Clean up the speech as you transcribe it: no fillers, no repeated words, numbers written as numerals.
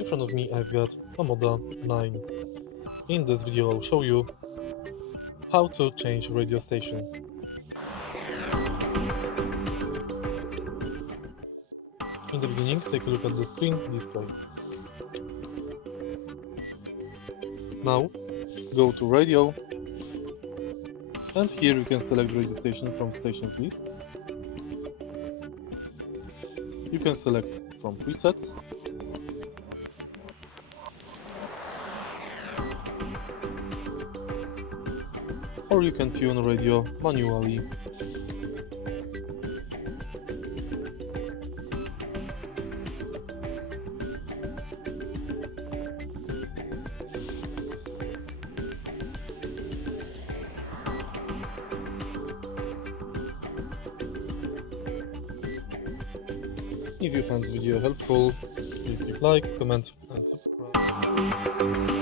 In front of me I've got Omoda 9. In this video I'll show you how to change radio station. In the beginning, take a look at the screen display. Now, go to radio, and here you can select radio station from stations list. You can select from presets, or you can tune radio manually. If you found this video helpful, please leave like, comment and subscribe.